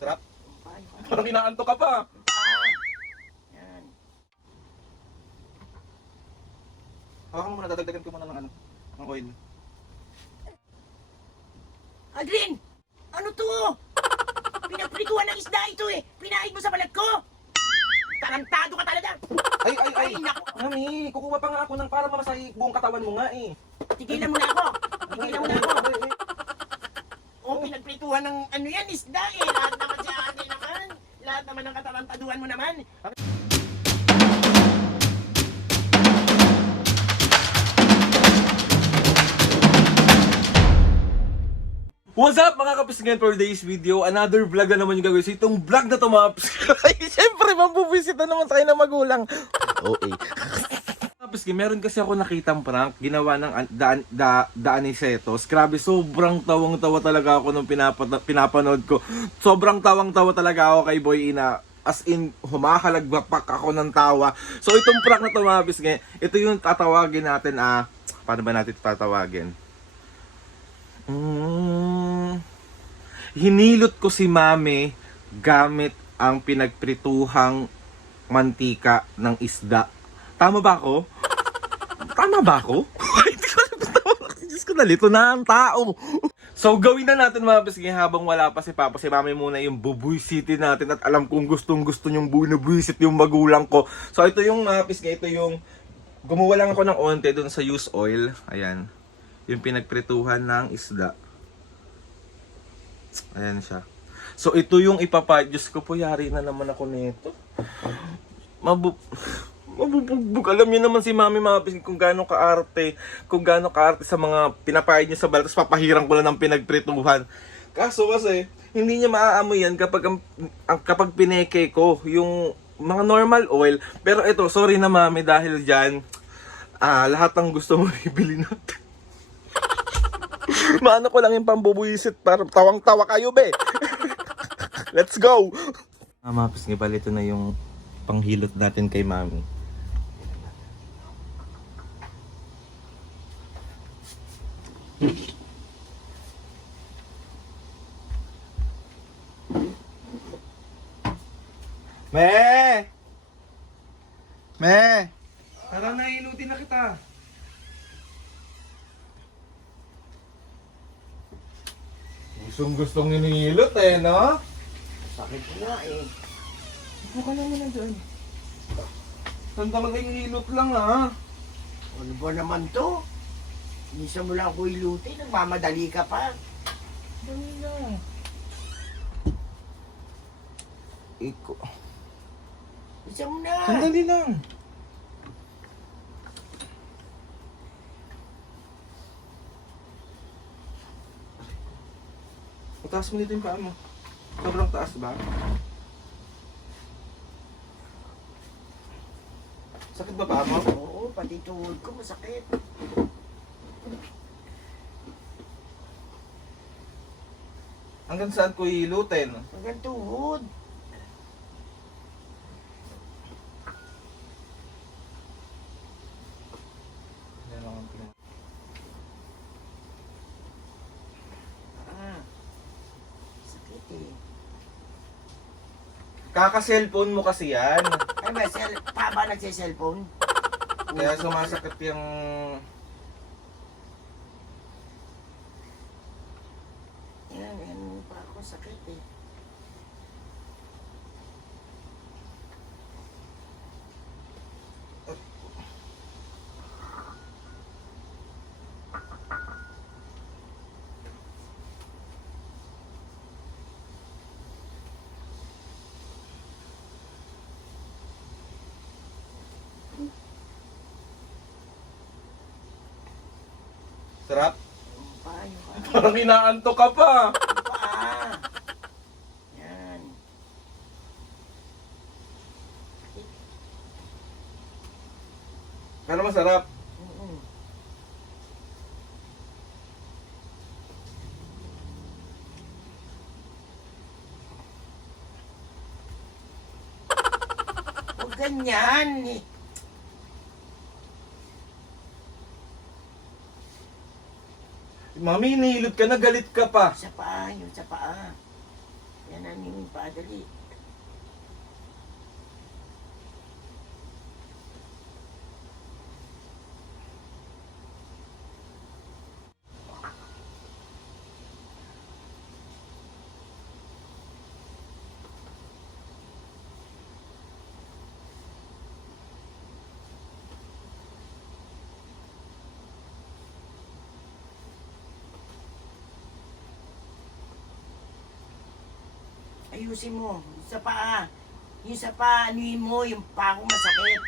Sarap. Paano? Parang inaantok ka pa. Yan. Hawakan mo muna, dadagdagan ko muna ng ng oil. Adrian! Ano to? Pinagprituhan ng isda ito eh! Pinaig mo sa balat ko! Tarantado ka talaga! Ay! Ay, naku! Mami, kukuha pa nga ako ng para mamasahe buong katawan mo nga eh. Tigilan mo na ako! Tigilan mo na ako! Ay. Oh, pinagprituhan ng ano yan, isda eh! Lahat naman siya atin naman! Lahat naman ng katarantaduhan mo naman! What's up mga kapisngan, for today's video? Another vlog na naman yung gagawin. So itong vlog na to mga ay, syempre mabubuisit na naman tayo ng magulang. Okay. Kapisngan, meron kasi ako nakitang prank ginawa ng Anicetos. Grabe, sobrang tawang-tawa talaga ako nung pinapanood ko. Sobrang tawang-tawa talaga ako kay Boy Ina. As in, humahalagbapak ako ng tawa. So itong prank na to mga kapisngan, ito yung tatawagin natin. Paano ba natin tatawagin? Hinilot ko si Mami gamit ang pinagprituhang mantika ng isda. Tama ba ako? Tama ba ako? Hindi ko alam kung tama. Diyos ko, nalito na ang tao. So gawin na natin mga bisgi habang wala pa si Papa. Si Mami muna yung bubuisitin natin at alam kong gustong gusto niyong bunubuisit yung magulang ko. So ito yung mga bisgi, ito yung gumawa lang ako ng onte dun sa used oil. Ayan. Yung pinagprituhan ng isda. Ayan siya. So ito yung Diyos ko po, yari na naman ako nito. Mabubugbog. Alam niyo naman si Mami mga pisngi kung gaano kaarte. Kung gaano kaarte sa mga pinapahid niya sa balat. Tapos papahirang ko lang ng pinagprituhan. Kaso kasi, hindi niya maaamoy yan kapag pineke ko yung mga normal oil. Pero ito, sorry na Mami dahil dyan, lahat ng gusto mo bibili natin. Maano ko lang yung pambubuisit para tawang-tawa kayo, be. Let's go! Mapis nga pala, ito na yung panghilot natin kay Mami. Me! Me! Tara na, hilutin na kita. Gustong hinihilot eh, no? Sakit nga eh. Ano ka naman na dyan? Tanda mag-ihilot lang ha. Ano ba naman to? Minsan mo lang ako ilutin, nagmamadali ka pa. Dali lang. Iko. Minsan mo na. Sandali lang. Taas mo dito yung paa mo. Sobrang taas ba? Sakit ba paa mo? Oo, pati tuhod ko masakit. Hanggang saan ko hilutin? Hanggang tuhod. Sakit eh. Kaka-cellphone mo kasi yan. Ay ba, pa ba nagsiselfone? Kaya sumasakit yung... Yan pa ako sakit eh. Sarap? Paano ka? Parang inaantok ka pa. Pa! Yan. Pero masarap. Mm-mm. Huwag ganyan eh. Mami, hinihilot ka na, galit ka pa. Sa paa, yun sa paa. Yan ang yung padali. Ayusin mo. Yung sa paa. Yung sa paa, anuin mo. Yung paa ko masakit.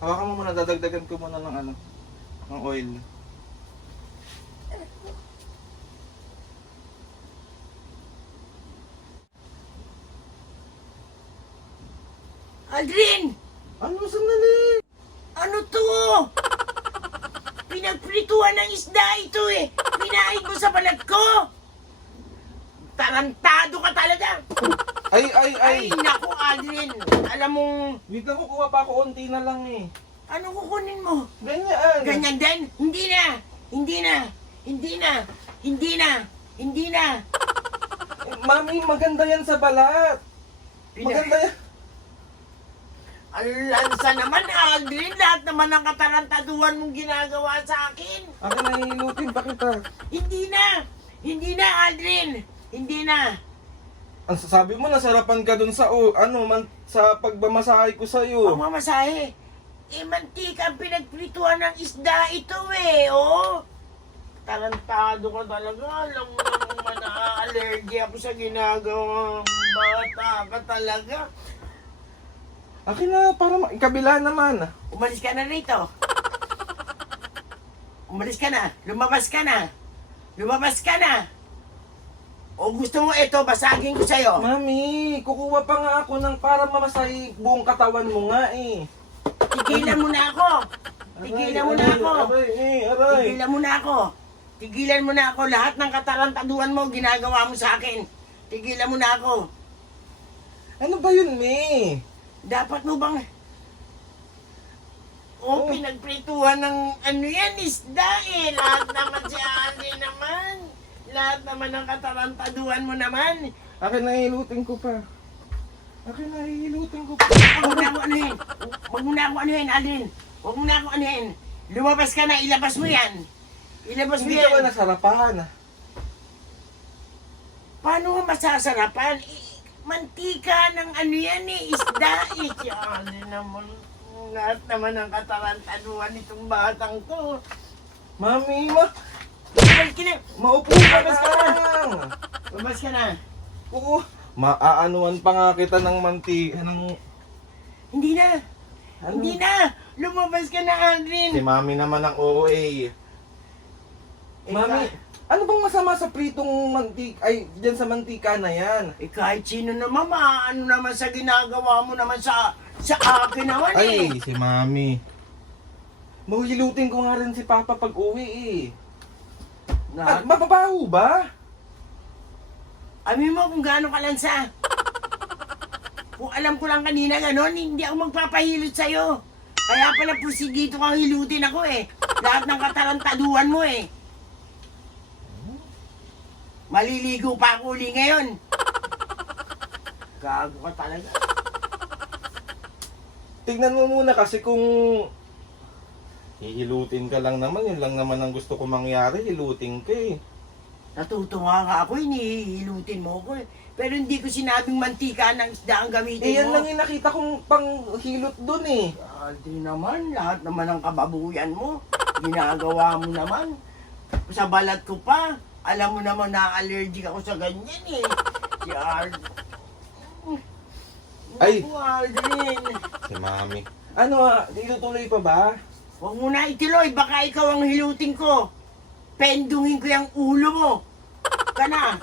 Hawakan mo muna, dadagdagan ko muna ng ng oil. Aldrin! Ano, sandali? Ano to? Pinagprituhan ng isda ito eh. Pinahid mo sa balat ko. Tarantado ka talaga. Ay, Ay, naku, Aldrin. Alam mo, Wait lang, kukuha pa ako, unti na lang eh. ano kukunin mo? Ganyan. Ganyan din? Hindi na. Hindi na. Hindi na. Hindi na. Hindi na. Mami, maganda yan sa balat. Maganda yan. Alansa naman, Aldrin. Lahat naman ng katarantaduhan mong ginagawa sa akin. Akin na hilutin pa kita. Hindi na. Hindi na, Aldrin. Hindi na. Ang sasabi mo, nasarapan ka dun sa, sa pagbamasahe ko sa'yo. Ang mamasahe. Mantika ang pinagprituhan ng isda ito eh, oh. Tarantado ka talaga. Alam mo naman na-allergy ako sa ginagawa. Bata ka talaga. Akin na, para kabila naman. Umalis ka na rito. Umalis ka na. Lumabas ka na. Lumabas ka na. O gusto mo ito, basagin ko sa'yo. Mami, kukuha pa nga ako ng para mamasahe buong katawan mo nga eh. Tigilan mo na ako. Tigilan mo na ako. Aray. Tigilan mo na ako. Tigilan mo na ako. Lahat ng katarantaduhan mo, ginagawa mo sa akin. Tigilan mo na ako. Ano ba yun, Mi? Dapat mo bang... Oh. Pinagprituhan ng ano yan, isda eh. Lahat naman si Ali naman. Lahat naman ng katarantaduhan mo naman. Akin na hilutin ko pa. Akin na hilutin ko pa. Huwag mo na ako anuhin. Huwag mo na ako anuhin, Alvin. Huwag mo na ako anuhin. Lumabas ka na, ilabas mo yan. Ilabas mo Hindi yan. ka ba nasarapan? Paano nga masasarapan? Mantika ng ano yan eh, isda eh. Ali naman. Lahat naman ng katarantaduhan itong batang to. Mami, Lumabas ka na. maupo ka Lumabas ka na. lang. Lumabas ka na. Oo. Maaanuan pa nga kita ng mantika ng... Hindi na. Ano? Hindi na. Lumabas ka na, Aldrin. Si Mami naman ang OA. Mami, ano bang masama sa pritong mantika, ay, dyan sa mantika na yan? Eh kahit sino naman, ano naman sa ginagawa mo naman sa akin naman eh. Ay, si Mami. Mahilutin ko nga rin si Papa pag uwi eh. Na, Mababaho ba? amin mo kung gaano kalansa. Kung alam ko lang kanina ganon, hindi ako magpapahilot sa'yo. Kaya pala dito kang hilutin ako eh. Lahat ng katarantaduhan mo eh. Maliligo pa ako uli ngayon. Gago ka talaga. Tignan mo muna kasi kung hihilutin ka lang naman, yun lang naman ang gusto ko mangyari, hilutin ka eh. Natutuwa nga ako, hinihilutin mo ko eh. Pero hindi ko sinabing mantika ng isda ang gamitin Eh yan mo. lang yung nakita kong panghilot dun eh. Di naman, lahat naman ng kababuyan mo, ginagawa mo naman. Sa balat ko pa, alam mo naman na allergic ako sa ganyan eh. Si Ay! Naku, Aldrin. Si Mami. Ano itutuloy pa ba? Huwag mo na itiloy, baka ikaw ang hilutin ko. Pendungin ko yung ulo mo. Kana.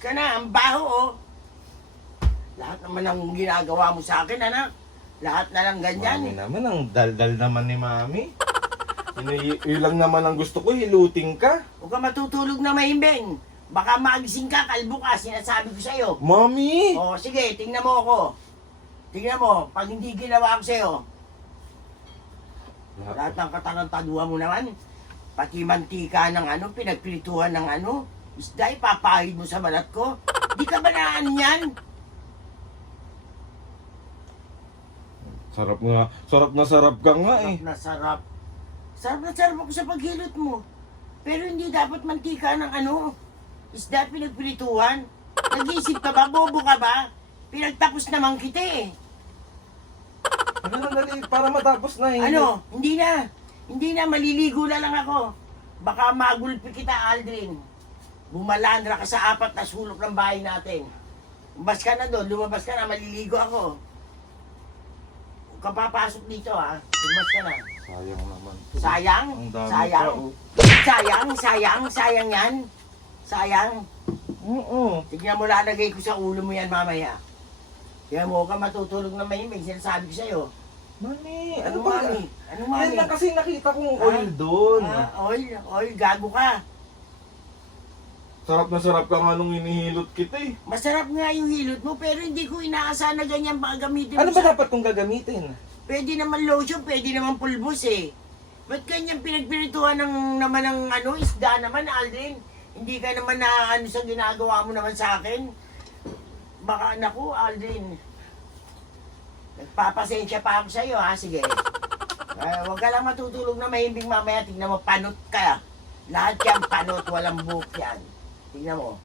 Kana, ang baho oh. Lahat naman ang ginagawa mo sa akin, anak. Lahat na lang ganyan. Mami naman, ang daldal naman ni Mami. Yun lang naman ang gusto ko, hilutin ka. Huwag ka matutulog na mahimbing. Baka magising ka, kalbo ka, sinasabi ko sa'yo. Mami! O, sige, tingnan mo ako. Tingnan mo, pag hindi ginawa ko sa'yo, lahat ng katarantaduhan mo naman, pati mantika ng pinagpirituhan ng isda, ipapahid mo sa balat ko. Di ka ba naan yan? Sarap nga. Sarap na sarap ka nga eh. Sarap na sarap. Sarap na sarap ako sa paghilot mo. Pero hindi dapat mantika ng isda pinagpirituhan. Nag-iisip ka ba? Bobo ka ba? Pinagtapos naman kita eh. Dali, para matapos na eh. Hindi na. Hindi na, maliligo na lang ako. Baka magulpi kita, Aldrin. Bumalandra ka sa 4 na sulok ng bahay natin. Lumabas ka na doon, lumabas ka na, maliligo ako. Huwag ka papasok dito ha. Lumabas ka na. Sayang naman. Sayang? Ang dami Sayang? pa, oh. Sayang yan. Sayang. Oo. Tignan mo, lalagay ko sa ulo mo yan mamaya. Kaya mo ka matutulog na may sinasabi ko sa'yo. Mami, Ano ba? mami? Ano Yan mami? lang kasi nakita kong oil doon. Oil, gago ka. Sarap na sarap ka nga nung hinihilot kita eh. Masarap nga yung hilot mo, pero hindi ko inaasahan na ganyan baka gamitin mo Ano ba dapat kong gagamitin? Pwede naman lotion, pwede naman pulbos eh. Ba't ganyan pinagpirituhan naman ng isda naman, Aldrin? Hindi ka naman na sa ginagawa mo naman sa akin. Baka, naku, Aldrin. Nagpapasensya pa ako sa'yo, ha? Sige. Huwag ka lang matutulog na mahimbing mamaya. Tignan mo, panot ka. Lahat yan panot, walang buhok yan. Tignan mo.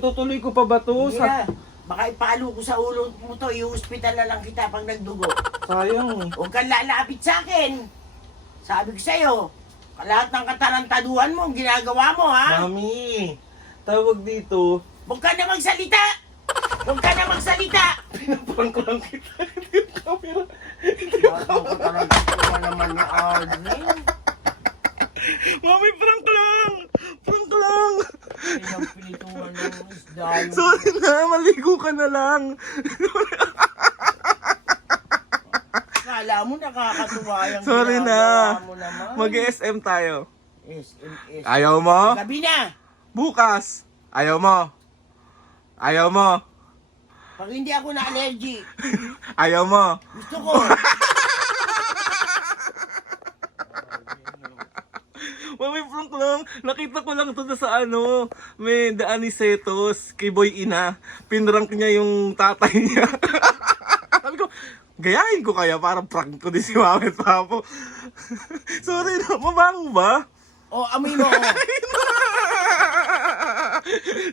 Tutuloy ko pa ba to? Hindi na. Baka ipalo ko sa ulo mo to. I-hospital na lang kita pag nagdugo. Sayang. Huwag kang lalapit sa akin. Sabi ko sa'yo, lahat ng katarantaduhan mo, ginagawa mo, ha? Mami, tawag dito. Huwag ka na magsalita! Huwag ka na magsalita! Pinaparang ko lang kita. Camera. Lahat ng katarantaduhan naman ni Aldrin. Mami, prank lang! Prank lang! Pinagpilituhan ng isda yung... Sorry na, maligo ka na lang. Kala mo nakakatuwa yung Sorry na. ginagawa mo naman. Mag-SM tayo. SMS. Ayaw mo? Gabi na! Bukas. Ayaw mo? Ayaw mo? Pag hindi ako na-allergy, Ayaw mo? gusto ko. Mami, prank lang. Nakita ko lang to sa may daan ni Setos, kay Boy Ina. Pinrank niya yung tatay niya. Sabi ko, gayahin ko kaya para prank ko din si Mami at Papo. Sorry na, mabango ba? O, amoy mo.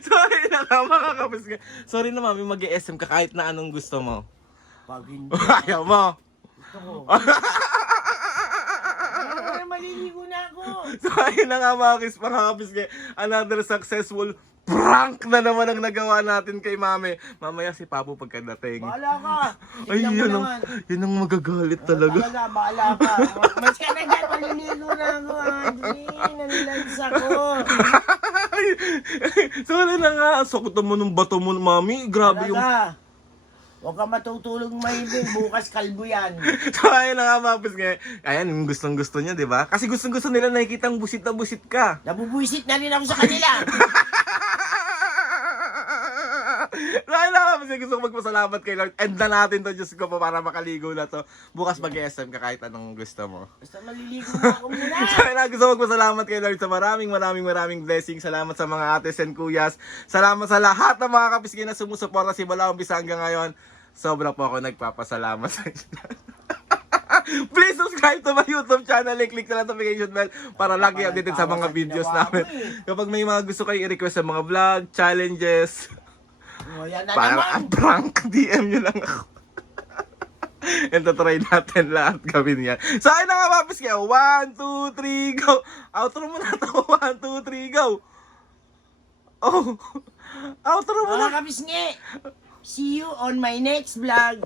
Sorry na ka, makakapis ka. Sorry na Mami, mag-SM ka kahit na anong gusto mo. Pag hindi, Ayaw mo. gusto ko. Ay, maliligo na ako. So ayun na nga mga kapis ka. Another successful prank na naman ang nagawa natin kay Mami. Mamaya si Papo pagkadating. Bahala ka. Ay, Tignan mo yun naman. yun ang magagalit talaga. Bahala ka. Mas ka na dyan, maliligo na ako, Aldrin. Nanilags ako. Sorry na nga, sakot naman ng bato mo, Mami. Grabe yung... Talaga. Huwag ka matutulog mahimbing, bukas kalbo yan. So ayun na nga mga kapis ka. Ayan, yung gustong gusto niya, di ba? Kasi gustong gusto nila nakikita ang busit na busit ka. Nabubuisit na rin ako sa kanila. Dahil na kapis gusto ko magpasalamat kay Lord. End na natin to, Diyos ko po, para makaligo na to. Bukas mag-SM ka kahit anong gusto mo. Basta maliligo na ako muna. Kaya na gusto magpasalamat kay Lord sa maraming blessings. Salamat sa mga ates and kuyas. Salamat sa lahat ng mga kapiskin na sumusuporta si Bala umpisa hanggang ngayon. Sobra po ako nagpapasalamat sa inyo. Please subscribe to my YouTube channel and click the notification bell para lagi updated sa mga videos namin. Kapag may mga gusto kayo i-request sa mga vlog, challenges, O, yan na para naman. prank, DM nyo lang ako. And try natin lahat gawin yan. So ayun na nga papis kayo. 1, 2, 3, go! Outro mo na to. 1, 2, 3, go! Oh! Outro mo na. Mga kapisngi, see you on my next vlog.